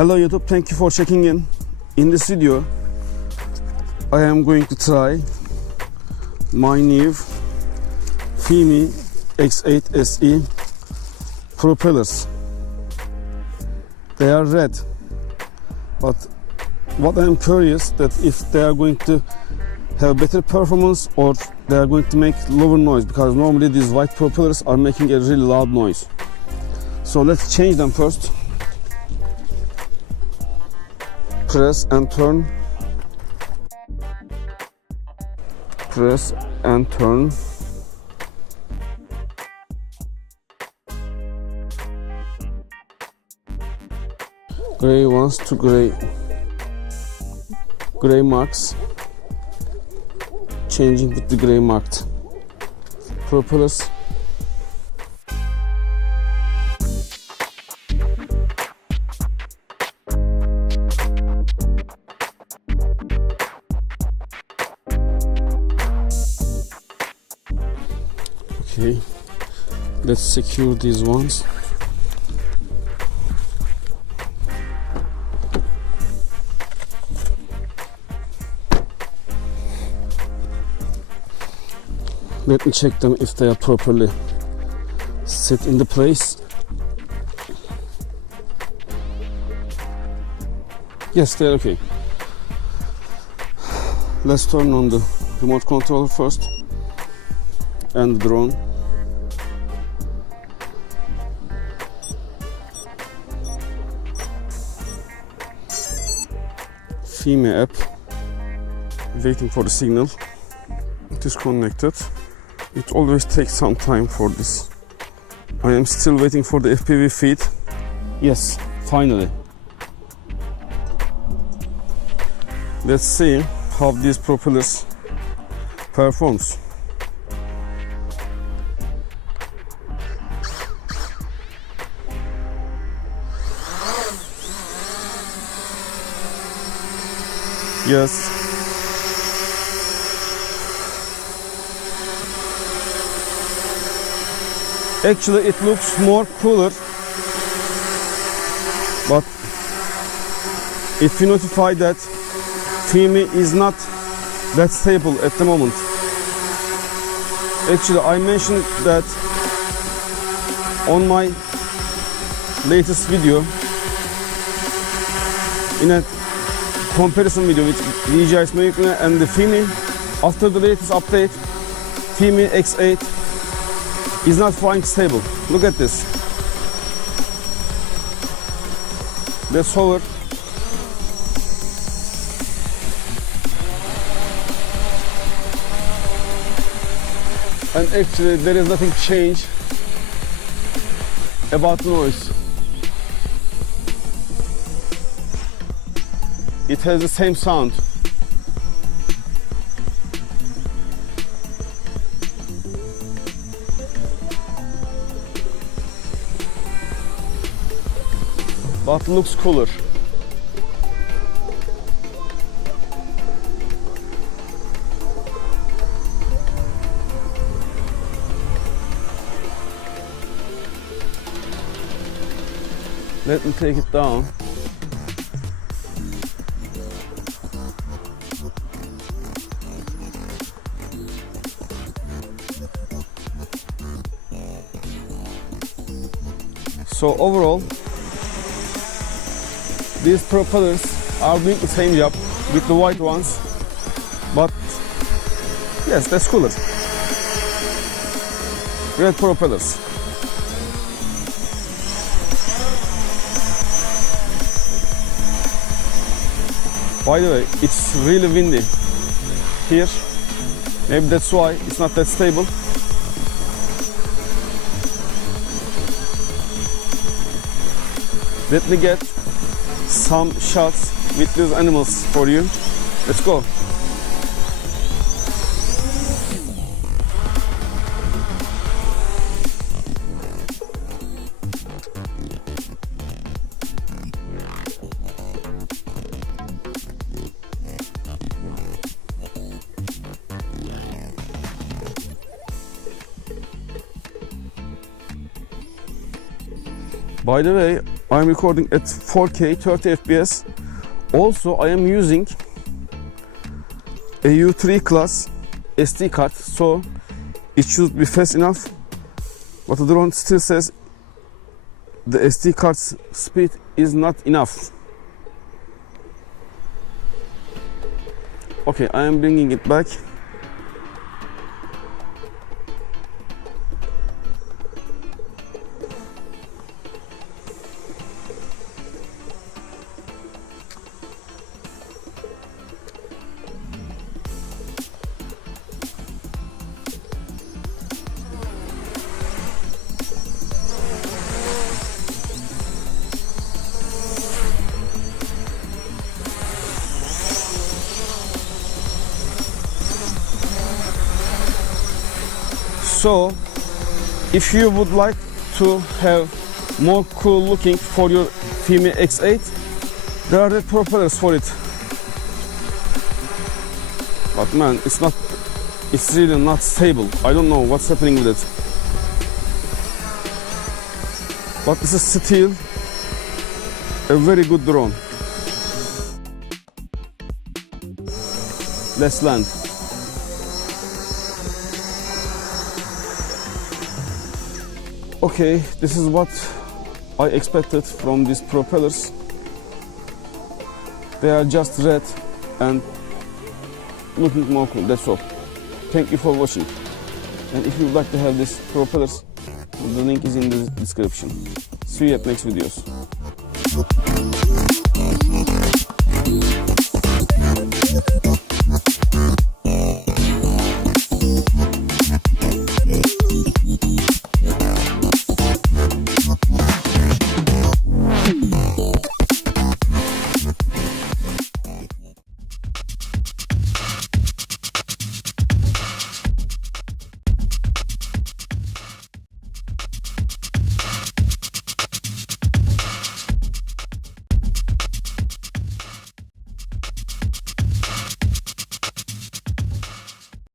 Hello YouTube, thank you for checking in. In this video, I am going to try my new Fimi X8 SE propellers. They are red, but what I am curious that if they are going to have better performance or they are going to make lower noise, because normally these white propellers are making a really loud noise. So let's change them first. Press and turn. Press and turn. Gray ones to gray. Gray marks. Changing with the gray marked propellers. Okay, let's secure these ones. Let me check them if they are properly set in the place. Yes, they're okay. Let's turn on the remote controller first and the drone. Fimi app, waiting for the signal. It is connected. It always takes some time for this. I am still waiting for the FPV feed. Yes, finally. Let's see how these propellers performs. Yes. Actually, it looks more cooler, but if you notify that Fimi is not that stable at the moment. Actually, I mentioned that on my latest video, in a comparison video with DJI Smack and the Fimi. After the latest update, Fimi X8 is not flying stable. Look at this. Let's hover. And actually there is nothing changed about noise. It has the same sound. But looks cooler. Let me take it down. So overall, these propellers are doing the same job with the white ones, but yes, that's cooler. Red propellers. By the way, it's really windy here. Maybe that's why it's not that stable. Let me get some shots with these animals for you. Let's go. By the way, I'm recording at 4K 30 FPS. Also I am using a U3 class SD card, so it should be fast enough, but the drone still says the SD card's speed is not enough. Okay, I am bringing it back. So, if you would like to have more cool looking for your Fimi X8, there are the propellers for it. But man, it's really not stable. I don't know what's happening with it. But this is still a very good drone. Let's land. Okay, this is what I expected from these propellers. They are just red and looking more cool, that's all. Thank you for watching. And if you would like to have these propellers, the link is in the description. See you at next videos.